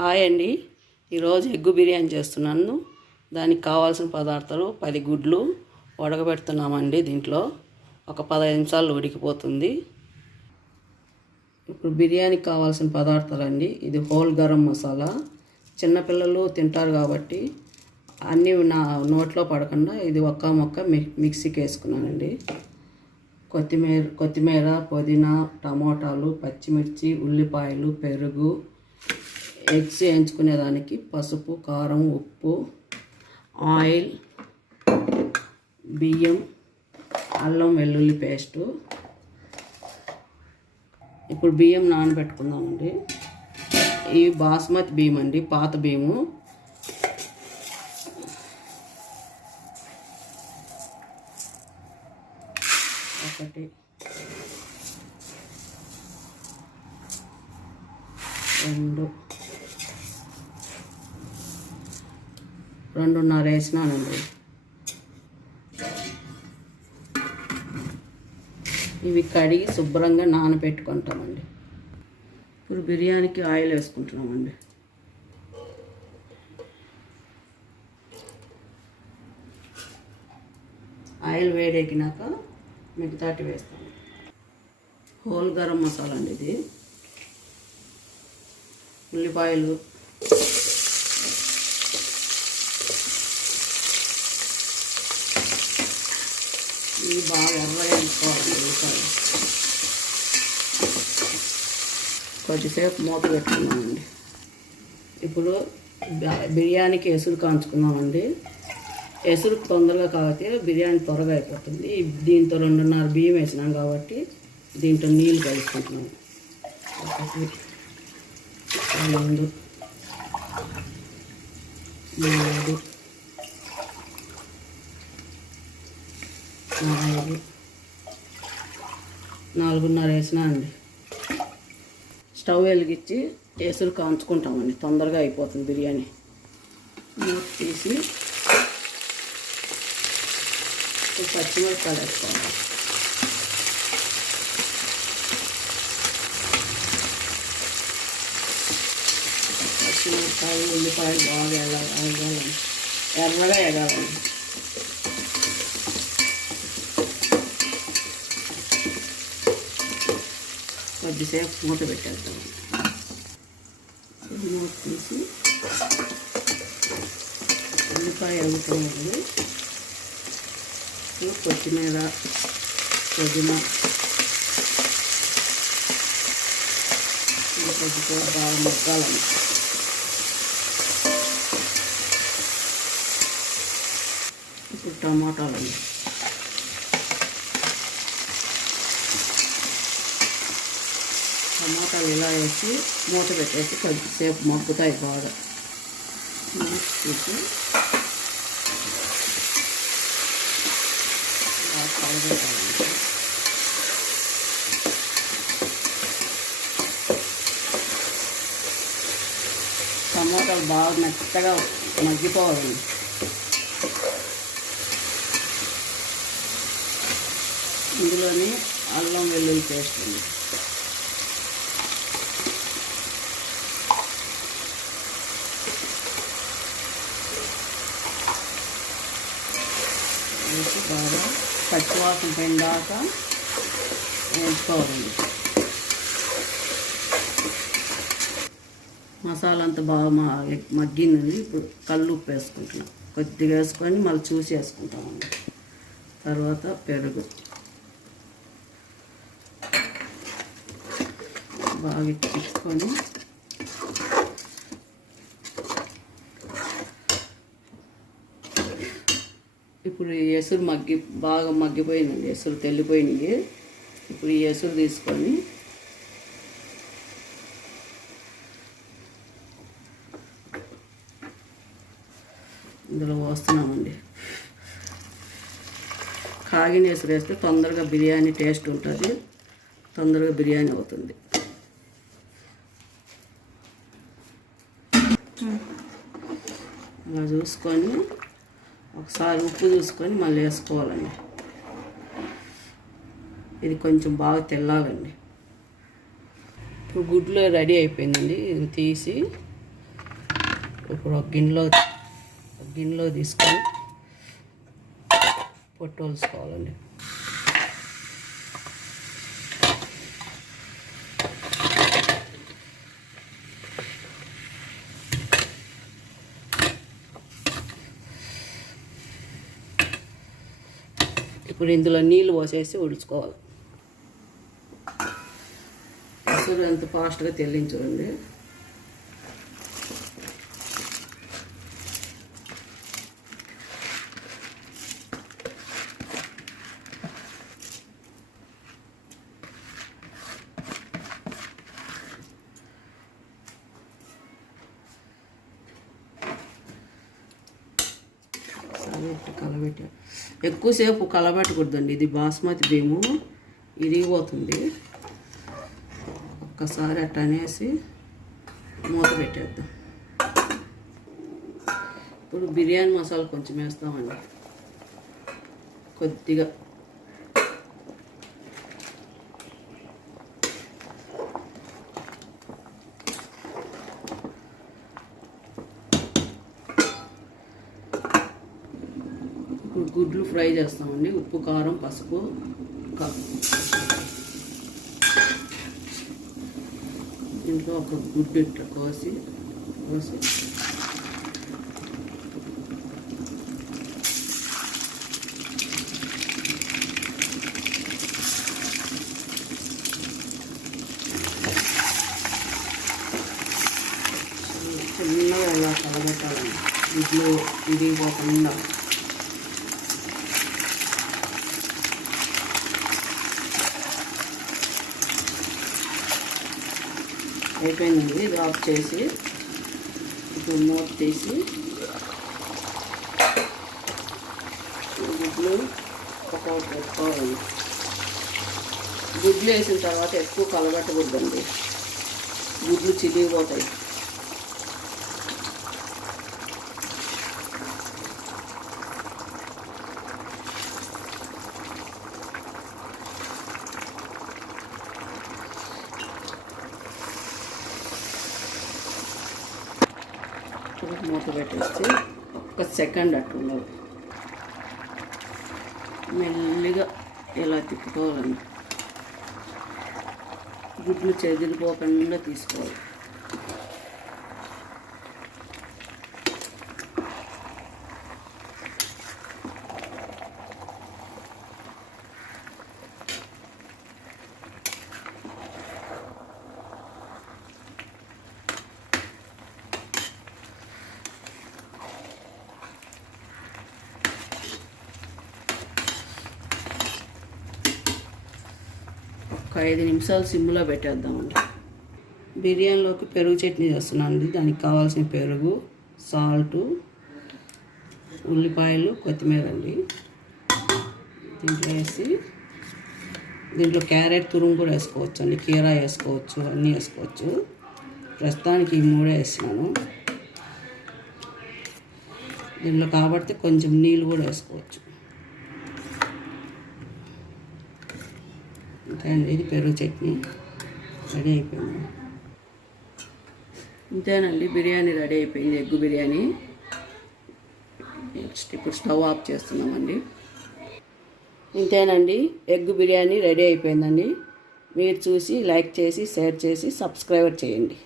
Hi అండి. ఈరోజు egg biryani చేస్తున్నాను. దానికి కావాల్సిన పదార్థాలు 10 గుడ్లు ఉడకబెడుతున్నామండి. దీంట్లో ఒక 15 నిమిషాలు ఉడికిపోతుంది. ఇప్పుడు బిర్యానీకి కావాల్సిన పదార్థాలు అండి. ఇది హోల్ గరం మసాలా. చిన్నపిల్లలు తింటారు కాబట్టి అన్నీ నా నోట్లో పడకుండా ఇది ఒక్క మొక్క మిక్సీకి వేసుకున్నానండి. కొత్తిమీర, పుదీనా, టమోటాలు, పచ్చిమిర్చి, ఉల్లిపాయలు, పెరుగు, ఎగ్స్ వేయించుకునేదానికి పసుపు, కారం, ఉప్పు, ఆయిల్, బియ్యం, అల్లం వెల్లుల్లి పేస్టు. ఇప్పుడు బియ్యం నానబెట్టుకుందామండి. ఇవి బాస్మతి బియ్యం అండి, పాత బియ్యము. ఒకటి, రెండున్నర వేసినానండి. ఇవి కడిగి శుభ్రంగా నానబెట్టుకుంటామండి. ఇప్పుడు బిర్యానీకి ఆయిల్ వేసుకుంటున్నామండి. ఆయిల్ వేడెక్కినాక మిగతాటి వేస్తాము. హోల్ గరం మసాలా అండి ఇది. ఉల్లిపాయలు, ఇవి బాగా ఎర్రగా వేసుకోవాలండి. ఉల్లిపాయలు కొద్దిసేపు మూత పెట్టుకున్నామండి. ఇప్పుడు బిర్యానీకి ఎసురు కాంచుకున్నామండి. ఎసురు తొందరగా కాబట్టి బిర్యానీ త్వరగా అయిపోతుంది. దీంతో 2.5 బియ్యం వేసినాం కాబట్టి దీంట్లో నీళ్ళు కలుపుకుంటున్నాము. 1, 2, 3, 4, 4.5 వేసినా అండి. స్టవ్ వెలిగించి ఎసురు కాంచుకుంటామండి. తొందరగా అయిపోతుంది బిర్యానీ. మూత తీసి పచ్చిమిరపకాయలు వేసుకోవాలి. పచ్చిమిరపకాయలు, ఉల్లిపాయలు బాగా ఎర్రగా ఎగాలండి. కొద్దిసేపు మూత పెట్టేద్దాం. మూత తీసి ఉల్లిపాయ ఎగుతుంది. కొత్తిమీర, పుదీనా కొద్దిసేపు బాగా ముక్కాలండి. ఇప్పుడు టమాటాలండి. టమాటాలు ఇలా వేసి మూత పెట్టేసి కొద్దిసేపు మగ్గుతాయి బాగా. తీసి కలబెట్టాలండి. టమాటాలు బాగా మెత్తగా మగ్గిపోవాలండి. ఇందులోని అల్లం వెల్లుల్లి పేస్ట్ ఉంది. వేసి బాగా పచ్చివాసన పోయిందాక వేసుకోవాలండి. మసాలా అంతా బాగా మగ్గిందండి. ఇప్పుడు కళ్ళు ఉప్పు వేసుకుంటున్నాం. కొద్దిగా వేసుకొని మళ్ళీ చూసి వేసుకుంటామండి. తర్వాత పెరుగు బాగా తిప్పుకొని ఇప్పుడు ఈ ఎసురు బాగా మగ్గిపోయిందండి. ఎసురు తెల్లిపోయినాయి. ఇప్పుడు ఈ ఎసురు తీసుకొని ఇందులో పోస్తున్నామండి. కాగిన ఎసురు వేస్తే తొందరగా బిర్యానీ టేస్ట్ ఉంటుంది, తొందరగా బిర్యానీ అవుతుంది. అలా చూసుకొని ఒకసారి ఉప్పు చూసుకొని మళ్ళీ వేసుకోవాలండి. ఇది కొంచెం బాగా తెల్లాలండి. ఇప్పుడు గుడ్లు రెడీ అయిపోయిందండి. ఇది తీసి ఇప్పుడు ఒక గిన్నెలో తీసుకొని పొట్టు వలుసుకోవాలండి. ఇప్పుడు ఇందులో నీళ్ళు పోసేసి ఉడుచుకోవాలి. అసలు ఎంత ఫాస్ట్గా తెల్లించండి. కలబెట్ట ఎక్కువసేపు కలబెట్టకూడదండి, ఇది బాస్మతి బియ్యము ఇరిగిపోతుంది. ఒక్కసారి అట్ట అనేసి మూత పెట్టేద్దాం. ఇప్పుడు బిర్యానీ మసాలా కొంచెం వేస్తామండి, కొద్దిగా. గుడ్లు ఫ్రై చేస్తామండి. ఉప్పు, కారం, పసుపు, దీంట్లో ఒక గుడ్డు ఇట్లా కోసి చిన్నగా ఇలా కలబెట్టాలండి, గుడ్లు ఇరిగిపోకుండా. అయిపోయిందండి, ఇది ఆఫ్ చేసి ఇప్పుడు మూత తీసి గుడ్లు ఒక్కొక్కటి పెట్టుకోవాలి. గుడ్లు వేసిన తర్వాత ఎక్కువ కలబెట్టకూడదండి, గుడ్లు చిరిగిపోతాయి. మూత పెట్టేసి ఒక్క సెకండ్ అట్లా మెల్లిగా ఇలా తిప్పుకోవాలండి, గుడ్లు చెదిరిపోకుండా తీసుకోవాలి. ఒక 5 నిమిషాలు సిమ్లో పెట్టేద్దామండి. బిర్యానీలోకి పెరుగు చట్నీ చేస్తున్నానండి. దానికి కావాల్సిన పెరుగు, సాల్టు, ఉల్లిపాయలు, కొత్తిమీర అండి. దీంట్లో వేసి దీంట్లో క్యారెట్ తురుము కూడా వేసుకోవచ్చు అండి, కీరా వేసుకోవచ్చు, అన్నీ వేసుకోవచ్చు. ప్రస్తుతానికి ఈ 3 వేసినాను. దీంట్లో కాబట్టి కొంచెం నీళ్ళు కూడా వేసుకోవచ్చు. అండి, ఇది పెరుగు చట్నీ రెడీ అయిపోయింది. ఇంతేనండి, బిర్యానీ రెడీ అయిపోయింది, ఎగ్ బిర్యానీ. నెక్స్ట్ ఇప్పుడు స్టవ్ ఆఫ్ చేస్తున్నామండి. ఇంతేనండి, ఎగ్ బిర్యానీ రెడీ అయిపోయిందండి. మీరు చూసి లైక్ చేసి, షేర్ చేసి, సబ్స్క్రైబ్ చేయండి.